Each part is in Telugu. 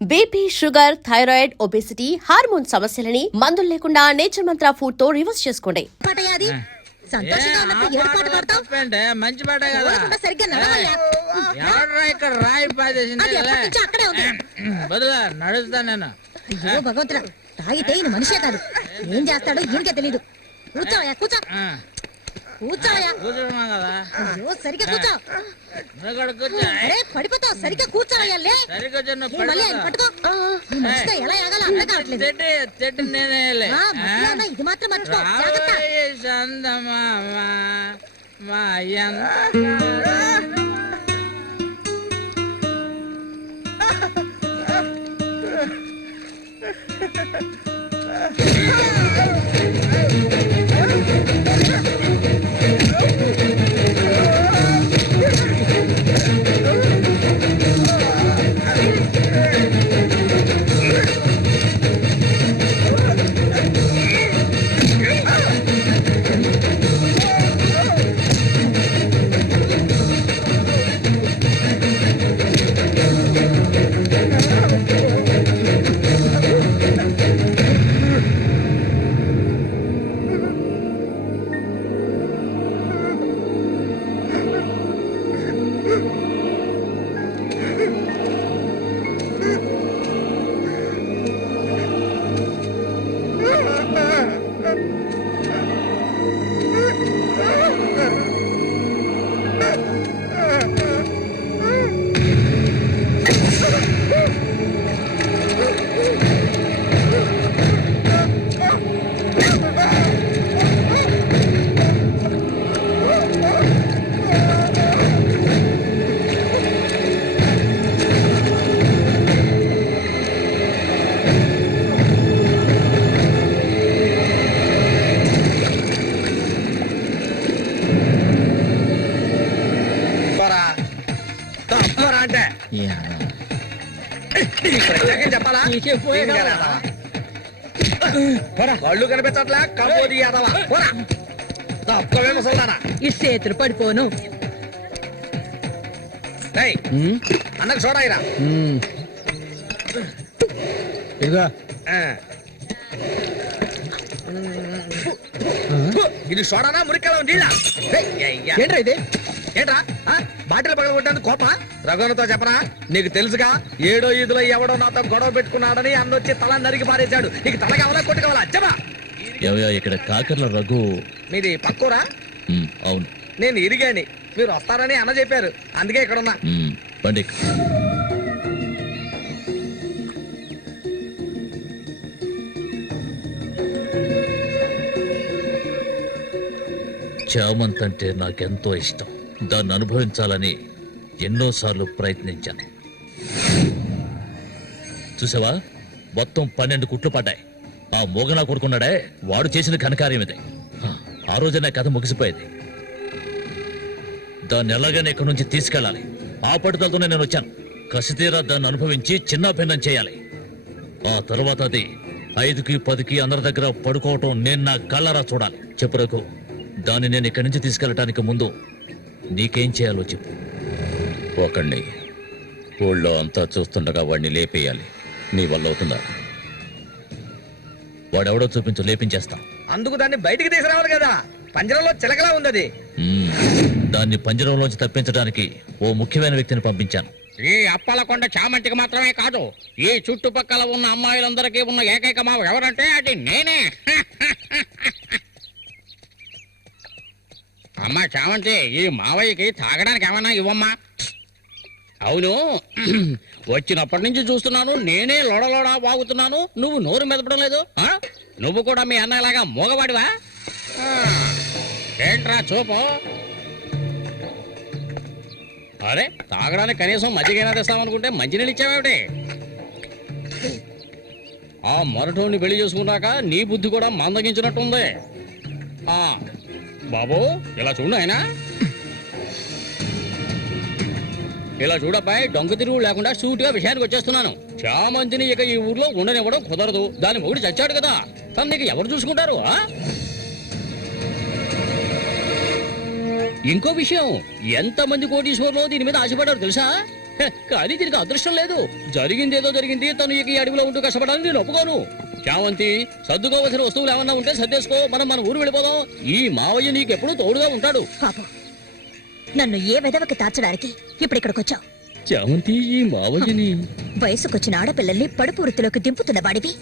BP, sugar, thyroid, obesity, hormone సమస్యలని మందులు లేకుండా నేచర్ మంత్ర ఫుడ్ తో రివర్స్ చేసుకోండి. మంచి పాట కదా. ఇక్కడ రాయి బదులా నడుస్తా నేను. అయ్యో భగవంతుడా, తాగితే ఈయన మనిషే కాదు, ఏం చేస్తాడో ఈయనకే తెలీదు. కూర్చోవయ్యా, కూర్చో కూర్చోవయ్యా. కూర్చున్నాం కదా. అయ్యో సరిగ్గా కూర్చో. కూర్చో. అరే పడిపోతావు, సరిగ్గా కూర్చోవయ్యా. సరిగ్గా మళ్ళీ ఆయన పట్టుకో. ఈ మనిషితో ఎలా ఎగాలో అర్థం కావట్లేదు. చెట్టు నేనే ఇది మాత్రం మర్చిపో. జాగ్రత్త. చెప్పాలా కళ్ళు కనిపించట్లా కబోది ఈ చేతులు పడిపోను. అన్నకు చూడాయిరా. ఇది చూడనా మురికెలా నీళ్ళ ఏంట్రా ఇది? ఏంట్రా బాటిల్ పగల కొట్టాను కోప? రఘునతో చెప్పరా, నీకు తెలుసుగా ఏడో ఈదులో ఎవడో నాతో గొడవ పెట్టుకున్నాడని అన్నొచ్చి తల నరికి పారేశాడు. నీకు తల కావాలా కొట్టు కావాలా చెప్పరా? ఇక్కడ కాకర్ల రఘు మీది పక్కూరా? అవును, నేను ఇరిగాని, మీరు వస్తారని అన్న చెప్పారు, అందుకే ఇక్కడ ఉన్నా. బండి చామంతి అంటే నాకెంతో ఇష్టం. దాన్ని అనుభవించాలని ఎన్నోసార్లు ప్రయత్నించాను. చూసావా, మొత్తం 12 కుట్లు పడ్డాయి. ఆ మోగనా కొడుకున్నాడే, వాడు చేసిన ఘనకార్యం ఇదే. ఆ రోజునే కథ ముగిసిపోయేది. దాన్ని ఎలాగైనా ఇక్కడి నుంచి తీసుకెళ్ళాలి. ఆ పట్టుదలతోనే నేను వచ్చాను. కసితీరా దాన్ని అనుభవించి చిన్న భిన్నం చేయాలి. ఆ తర్వాత అది 5కి 10కి అందరి దగ్గర పడుకోవటం నేను నా కళ్ళరా చూడాలి. చెప్పు రఘు, దాన్ని నేను ఇక్కడి నుంచి తీసుకెళ్ళటానికి ముందు నీకేం చేయాలో చెప్పు. ఒకడిని ఊళ్ళో అంతా చూస్తుండగా వాడిని లేపేయాలి. నీ వల్ల అవుతుందా? వాడెవడో చూపించు, లేపించేస్తా. అందుకు దాన్ని బయటికి తీసుకురావాలి కదా, పంజరంలో చిలకలా ఉంది అది. దాన్ని పంజరంలోంచి తప్పించడానికి ఓ ముఖ్యమైన వ్యక్తిని పంపించాను. ఈ అప్పలకొండ చామంతికి మాత్రమే కాదు, ఈ చుట్టుపక్కల ఉన్న అమ్మాయిలందరికీ ఉన్న ఏకైక మావ ఎవరంటే అది నేనే. అమ్మా చామంతి, ఈ మావయ్యకి తాగడానికి ఏమన్నా ఇవ్వమ్మా. అవును, వచ్చినప్పటి నుంచి చూస్తున్నాను, నేనే లోడలోడా వాగుతున్నాను, నువ్వు నోరు మెదపడం లేదు. నువ్వు కూడా మీ అన్నలాగా మోగవాడివా? ఏంట్రా చూపు? అరే, తాగడానికి కనీసం మజ్జిగైనా తెస్తామనుకుంటే మంచినీళ్ళు ఇచ్చావేమిటి? ఆ మరటోని పెళ్లి చేసుకున్నాక నీ బుద్ధి కూడా మందగించినట్టుంది. బాబు ఇలా చూడు ఆయన, ఇలా చూడబ్బాయి, డొంక తిరుగు లేకుండా సూటిగా విషయానికి వచ్చేస్తున్నాను. చామంతిని ఇక ఈ ఊర్లో ఉండనివ్వడం కుదరదు. దాని మొగుడు చచ్చాడు కదా, తను నీకు ఎవరు చూసుకుంటారు? ఇంకో విషయం, ఎంతమంది కోటీశ్వర్లో దీని మీద ఆశపడ్డారు తెలుసా? కానీ దీనికి అదృష్టం లేదు. జరిగిందేదో జరిగింది. తను ఇక ఈ అడవిలో ఉంటూ కష్టపడాలని నేను ఒప్పుకోను. చామంతి, సర్దుకోవలసిన వస్తువులు ఏమన్నా ఉంటే సర్దేసుకో. మన ఊరు వెళ్ళిపోదాం. ఈ మావయ్య నీకెప్పుడు తోడుగా ఉంటాడు. పాపం నన్ను ఏ విధవకి తార్చడానికి ఇప్పుడు ఇక్కడికి వచ్చావు. చామంతి, ఈ మావయ్యని వయసుకొచ్చిన ఆడపిల్లల్ని పడుపు వృత్తిలోకి దింపుతున్న వాడివి.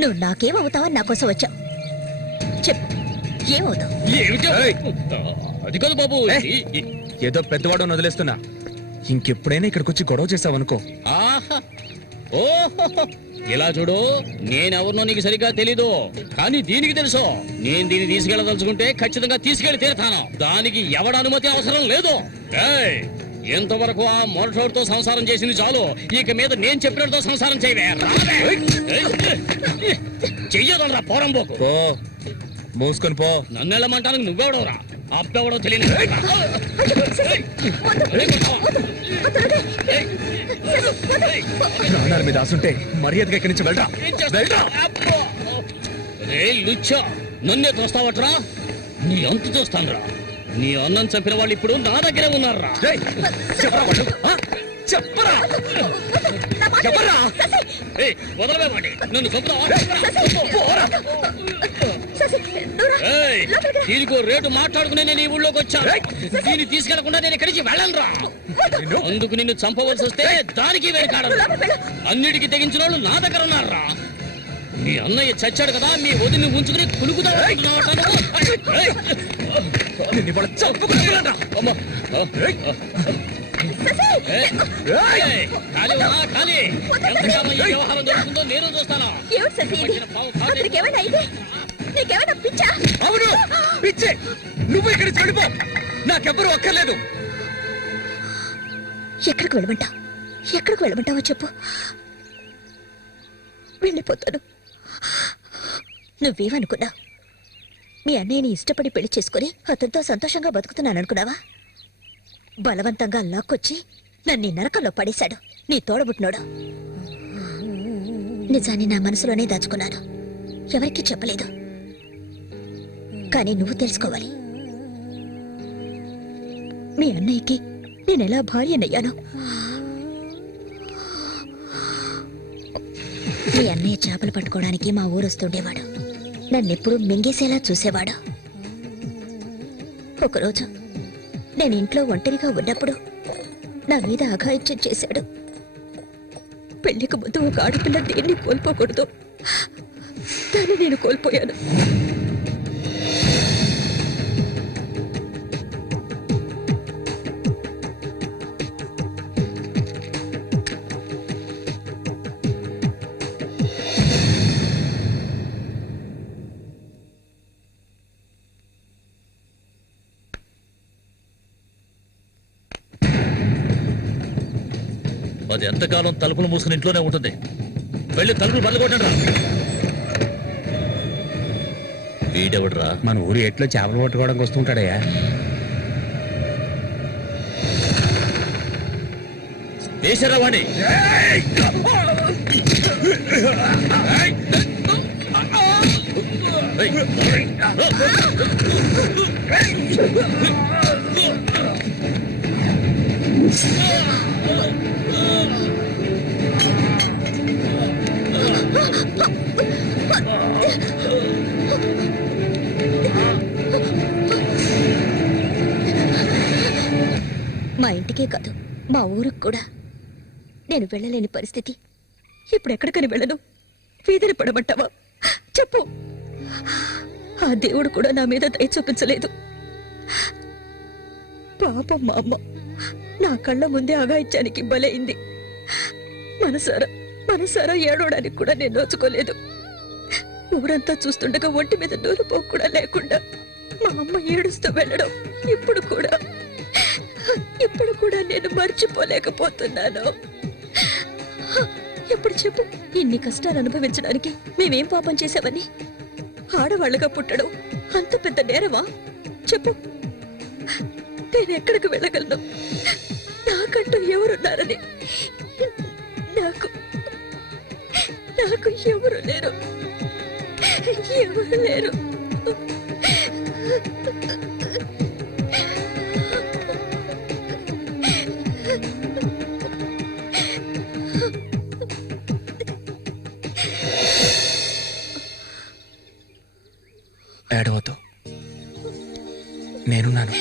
నువ్వు నాకేమవుతావని నా కోసం వచ్చావు. చెప్పు, ఏమవుతావు? ఏమిటో? అది కాదు బాబు. ఏదో పెద్దవాడు వదిలేస్తున్నా. ఇంకెప్పుడైనా ఇక్కడికి వచ్చి గొడవ చేసావనుకో. ఆహా, ఓహో, ఇలా చూడు, నేనెవరినో నీకు సరిగ్గా తెలీదు, కానీ దీనికి తెలుసు. నేను దీన్ని తీసుకెళ్ళదలుచుకుంటే ఖచ్చితంగా తీసుకెళ్లి తీరుతాను. దానికి ఎవడ అనుమతి అవసరం లేదు. ఏయ్, ఎంతవరకు ఆ మొరటోడితో సంసారం చేసింది చాలు. ఇక మీద నేను చెప్పినతో సంసారం చేయవే. చెయ్యదనరా పోరంబోకు. పో, మూసుకొని పో. నన్ను వెళ్ళమంటానికి నువ్వెవడవరా? అబ్బెవడో తెలియదు. ప్రాణాల మీద ఆసుంటే మర్యాదగా ఇక్కడి నుంచి వెళ్ళరా. వెళ్ళరా. లుచ్చా, నన్నే తోస్తావట్రా? నీ అంత చూస్తానురా. నీ అన్నం చంపిన వాళ్ళు ఇప్పుడు నా దగ్గరే ఉన్నారా? ఏయ్, చెప్పరా వాళ్ళు? ఆ? చెప్పరా. చెప్పరా. వదలవేమండి, నన్ను చంపుతావా? దీనికో రేటు మాట్లాడుకునే నేను ఈ ఊళ్ళోకి వచ్చాను. దీన్ని తీసుకెళ్లకుండా నేను ఇక్కడికి వెళ్ళనురా. అందుకు నిన్ను చంపవలసి వస్తే దానికి వెనకాడను. అన్నిటికీ తెగించిన వాళ్ళు నా దగ్గర ఉన్నారా? మీ అన్నయ్య చచ్చాడు కదా, మీ వదిని ఉంచుకుని కులుకుతా. వ్యవహారం జరుగుతుందో నేను చూస్తాను. అవును, పిచ్చి. నువ్వు ఇక్కడి నుంచి వెళ్ళిపో. నాకెవ్వరూ అక్కర్లేదు. ఎక్కడికి వెళ్ళమంటావు? ఎక్కడికి వెళ్ళమంటావో చెప్పు, వెళ్ళిపోతాను. నువ్వేమనుకున్నావు? మీ అన్నయ్యని ఇష్టపడి పెళ్లి చేసుకుని అతనితో సంతోషంగా బతుకుతున్నాను అనుకున్నావా? బలవంతంగా లాక్కొచ్చి నన్ను నరకంలో పడేశాడు నీ తోడబుట్టినోడు. నిజాన్ని నా మనసులోనే దాచుకున్నాను, ఎవరికీ చెప్పలేదు. కానీ నువ్వు తెలుసుకోవాలి, మీ అన్నయ్యకి నేనెలా భార్యనయ్యాను. మీ అన్నయ్య చేపలు పట్టుకోవడానికి మా ఊరు వస్తుండేవాడు. నన్నెప్పుడు మింగేసేలా చూసేవాడు. ఒకరోజు నేను ఇంట్లో ఒంటరిగా ఉన్నప్పుడు నా మీద అఘాయిత్యం చేశాడు. పెళ్లికి ముందు ఒక ఆడపిల్ల దేన్ని కోల్పోకూడదు, దాన్ని నేను కోల్పోయాను. అది ఎంతకాలం తలుపులు మూసుకుని ఇంట్లోనే ఉంటుంది. వెళ్ళి తలుపులు బదలగొట్టండి. వీడెవడరా? మన ఊరి ఎట్లో చేపలు పట్టుకోవడానికి వస్తుంటాడయ్యా. దేశరా వాణి. మా ఇంటికే కాదు, మా ఊరికి కూడా నేను వెళ్ళలేని పరిస్థితి. ఇప్పుడు ఎక్కడికని వెళ్ళను? వీధిని పడమంటావా? చెప్పు. ఆ దేవుడు కూడా నా మీద దయ చూపించలేదు. పాపం మా అమ్మ నా కళ్ళ ముందే అఘాయిత్యానికి బలైంది. మనసారా ఏడవడానికి కూడా నేను నోచుకోలేదు. ఊరంతా చూస్తుండగా ఒంటి మీద నూరు పోకు కూడా లేకుండా మా అమ్మ ఏడుస్తూ వెళ్ళడం ఇప్పుడు కూడా నేను మర్చిపోలేకపోతున్నాను. ఇప్పుడు చెప్పు, ఇన్ని కష్టాలు అనుభవించడానికి మేమేం పాపం చేశామని? ఆడవాళ్ళగా పుట్టడం అంత పెద్ద నేరమా? చెప్పు, నేను ఎక్కడికి వెళ్ళగలను? నాకంటూ ఎవరున్నారని నాకు ఎవరు లేరు. ఎవరు లేరు. ఏడవద్దు, నేనున్నాను.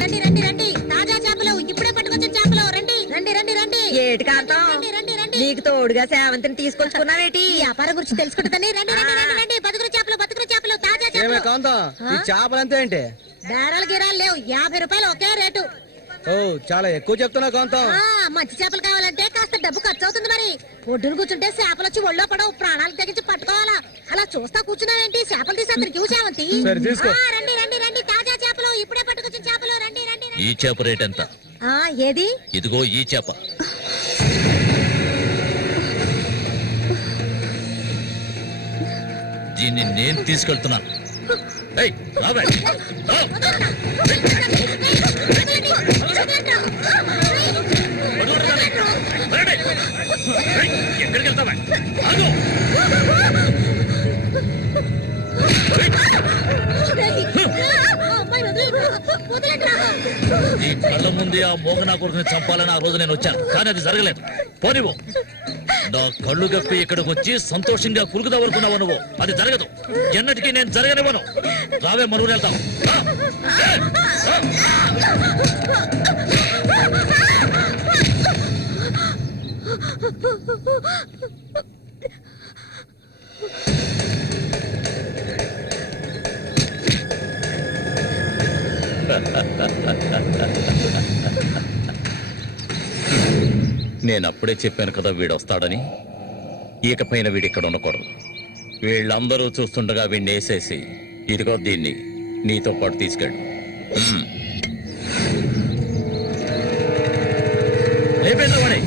రండి రండి రండి, తాజా చేపలు ఇప్పుడే పట్టుకొచ్చిన చేపలు. రండి రండి రండి రండి. ఏటి కాంతం, రండి రండి రండి. నీకు తోడుగా సేవంతిని తీసుకొచ్చుకున్నావేటి? ఈ వ్యాపారం గురించి తెలుసుకుంటుందని రండి రండి రండి రండి. బతుకులు చేపలు, బతుకులు చేపలు, తాజా చేపలు. కాంతం ఈ చేపలంతా ఏంటి? బేరాలు గిరాలు లేవు, 50 రూపాయలు ఒకే రేటు. ఓ చాలా ఎక్కువ చెప్తున్నా కాంతం. మంచి చేపలు కావాలంటే కాస్త డబ్బు ఖర్చు అవుతుంది. మరి ఒడ్డును కూర్చుంటే చేపలు వచ్చి ఒళ్ళో పడవు, ప్రాణాలు తెగించి పట్టుకోవాలా. అలా చూస్తా కూర్చున్నావేంటి? చేపలు తీసి అతనికి సేవంతి. సరే, తీసుకో. రండి రండి రండి, తాజా చేపలు ఇప్పుడే పట్టుకొచ్చిన చేపలు. రండి రండి రండి. ఈ చేప రేట్ ఎంత? ఏది? ఇదిగో ఈ చేప. దీన్ని నేను తీసుకెళ్తున్నాను. ఏయ్, రావే. రా. పట్టుకోండి. రండి. ఏయ్, ఎక్కడికి వెళ్తావా? ఆగు. నీ కళ్ళ ముందే ఆ మోగనా కొడుకుని చంపాలని ఆ రోజు నేను వచ్చాను, కానీ అది జరగలేదు. పోనివ్వు. నా కళ్ళు గప్పి ఇక్కడికి వచ్చి సంతోషంగా పురుగుదవరుకున్నావు నువ్వు. అది జరగదు, ఎన్నటికీ నేను జరగనివ్వను. రావే, మరువు వెళ్తాం. నేను అప్పుడే చెప్పాను కదా వీడు వస్తాడని. ఇకపైన వీడిక్కడ ఉండకూడదు. వీళ్ళందరూ చూస్తుండగా వీడిని వేసేసి ఇదిగో దీన్ని నీతో పాటు తీసుకెళ్ళు. లేపేద్దామని.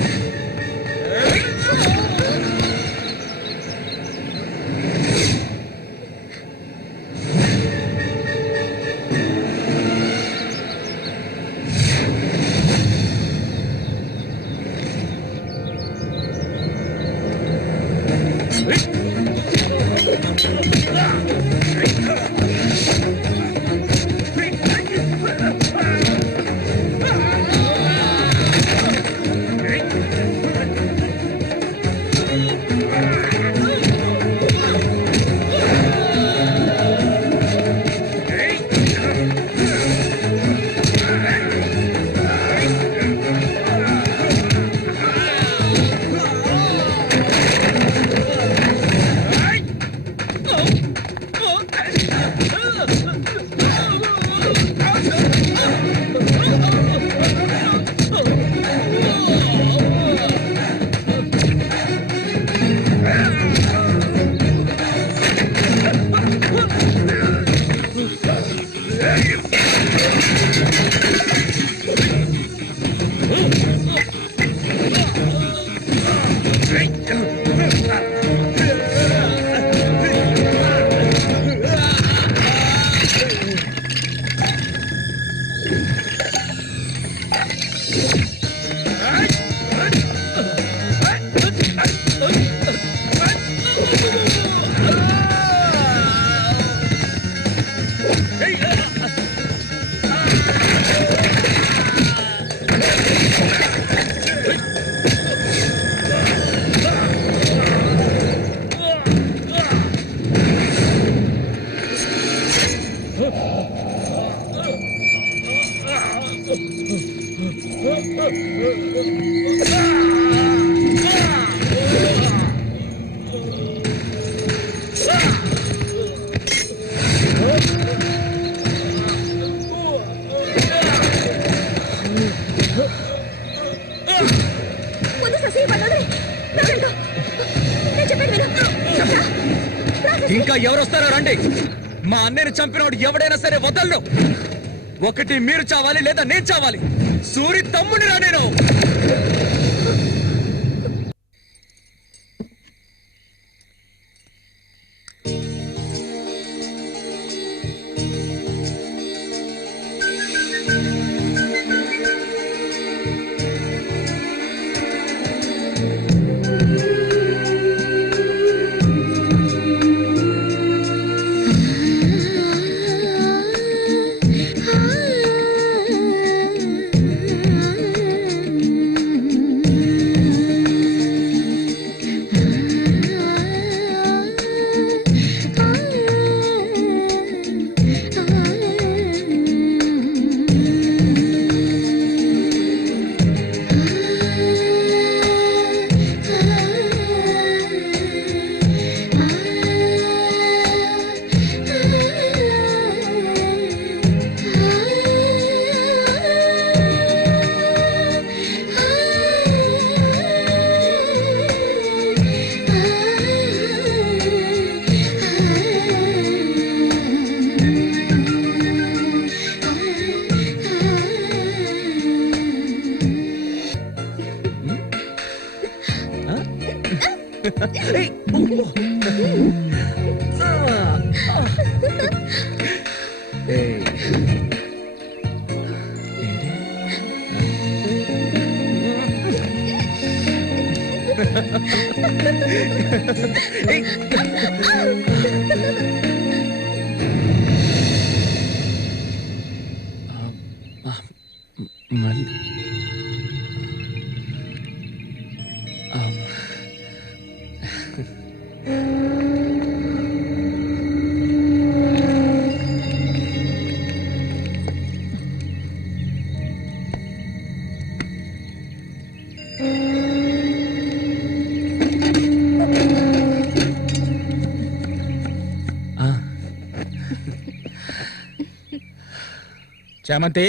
ఇంకా ఎవరు వస్తారో రండి. మా అన్నయ్యను చంపినోడు ఎవడైనా సరే వదలను. ఒకటి మీరు చావాలి, లేదా నేను చావాలి. సూరి తమ్ముని రా నేను. చామంతి,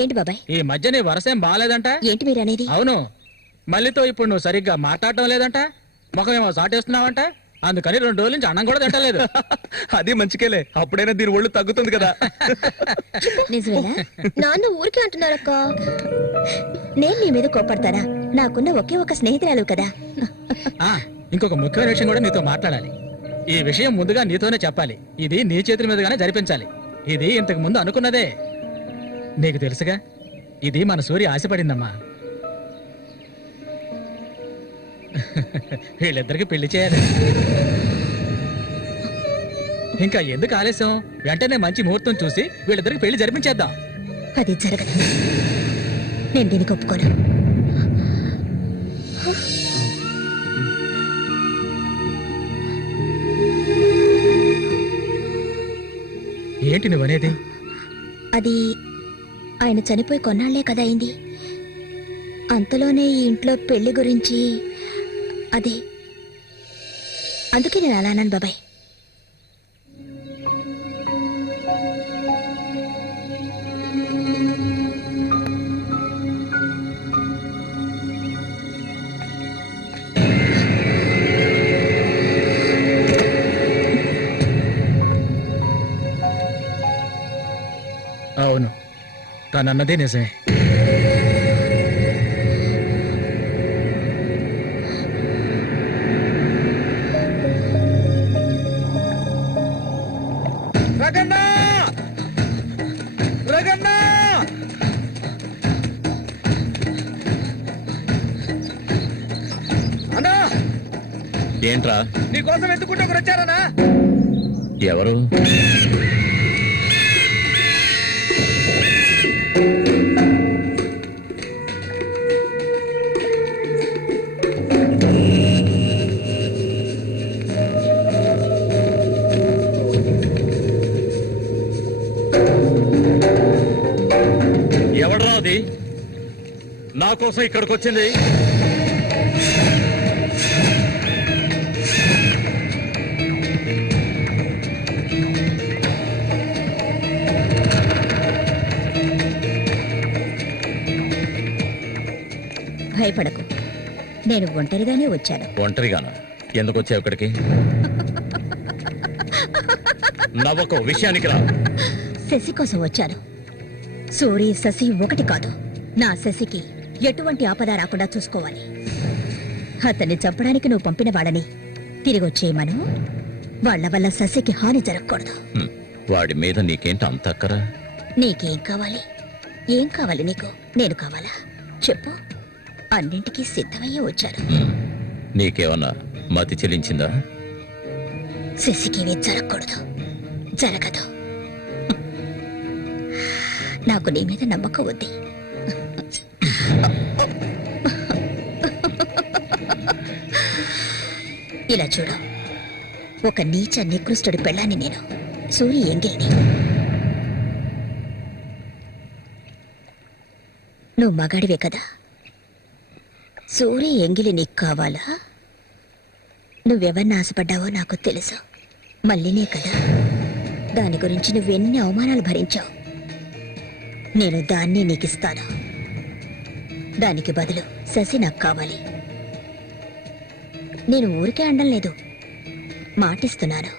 ఏంటి బాబాయ్? ఈ మధ్య నీ వరసేం బాగాలేదంట. ఏంటి మీరు అనేది? అవును, మళ్ళీతో ఇప్పుడు నువ్వు సరిగ్గా మాట్లాడటం లేదంట, ముఖమేమో సాటేస్తున్నావంట, అందుకని 2 రోజుల నుంచి అన్నం కూడా తింటలేదు. అది మంచికేలే, అప్పుడైనా దీని ఒళ్ళు తగ్గుతుంది కదా. నిజమేనా? నాన్న ఊరికే అంటున్నారక్క. నేను నీ మీద కోపడతానా? నాకున్న ఒకే ఒక స్నేహితురాలు కదా. ఇంకొక ముఖ్యమైన విషయం కూడా నీతో మాట్లాడాలి. ఈ విషయం ముందుగా నీతోనే చెప్పాలి. ఇది నీ చేతుల మీదుగానే జరిపించాలి. ఇది ఇంతకు ముందు అనుకున్నదే. నీకు తెలుసుగా, ఇది మన సూర్య ఆశపడిందమ్మా. వీళ్ళిద్దరికి పెళ్లి చేయాలి. ఇంకా ఎందుకు ఆలస్యం? వెంటనే మంచి ముహూర్తం చూసి వీళ్ళిద్దరికి పెళ్లి జరిపించేద్దాం. అది జరగదు. నేను దీనికి ఒప్పుకోను. ఏంటి నువ్వనేది? అది ఆయన చనిపోయి కొన్నాళ్లే కదా అయింది. అంతలోనే ఈ ఇంట్లో పెళ్లి గురించి అదే, అందుకే నేను అలా అన్నాను బాబాయ్. అవును, తనన్నదే నిజమే. రగన్నా! రగన్నా! అన్నా, ఏంట్రా? నీకోసం ఎత్తుకుంటే ఒకరు వచ్చారనా? ఎవరు? ఎవడ్రా అది నా కోసం ఇక్కడికి వచ్చింది? భయపడకు, నేను ఒంటరిగానే వచ్చాను. ఒంటరిగానా? ఎందుకు వచ్చావు ఇక్కడికి? నవ్వకు, విషయానికి రా. శశి కోసం వచ్చాను. సూరి, శశి ఒకటి కాదు. నా శశికి ఎటువంటి ఆపద రాకుండా చూసుకోవాలి. అతన్ని చంపడానికి నువ్వు పంపిన వాళ్ళని తిరిగి వచ్చేయమను. వాళ్ళ వల్ల శశికి హాని జరగకూడదు. వాడి మీద నీకేంటి అంత అక్కరా? నీకేం కావాలి? ఏం కావాలి నీకు? నేను కావాలా? చెప్పు. అన్నింటికీ సిద్ధమయ్యే వచ్చాను. నీకేమన్నా మతి చెల్లించిందా? శశికి ఇవి జరగకూడదు, జరగదు. నాకు నీ మీద నమ్మకం ఉంది. ఇలా చూడు, ఒక నీచ నికృష్టుడి పెళ్ళాన్ని నేను, సూరి ఎంగిలిని. నువ్వు మగాడివే కదా. సూరి ఎంగిలి నీకు కావాలా? నువ్వెవరిని ఆశపడ్డావో నాకు తెలుసు. మళ్ళీనే కదా. దాని గురించి నువ్వెన్ని అవమానాలు భరించావు. నేను దాన్ని నీకిస్తాను. దానికి బదులు శశి నాకు కావాలి. నేను ఊరికే అండం లేదు, మాటిస్తున్నాను.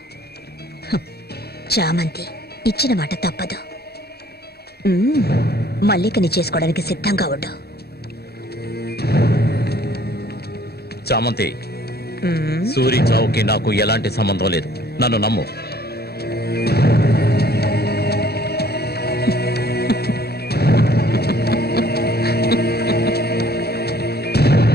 చామంతి ఇచ్చిన మాట తప్పదు. మల్లికని చేసుకోవడానికి సిద్ధంగా ఉండు. చామంతి, సూరి చావుకి నాకు ఎలాంటి సంబంధం లేదు. నన్ను నమ్ము.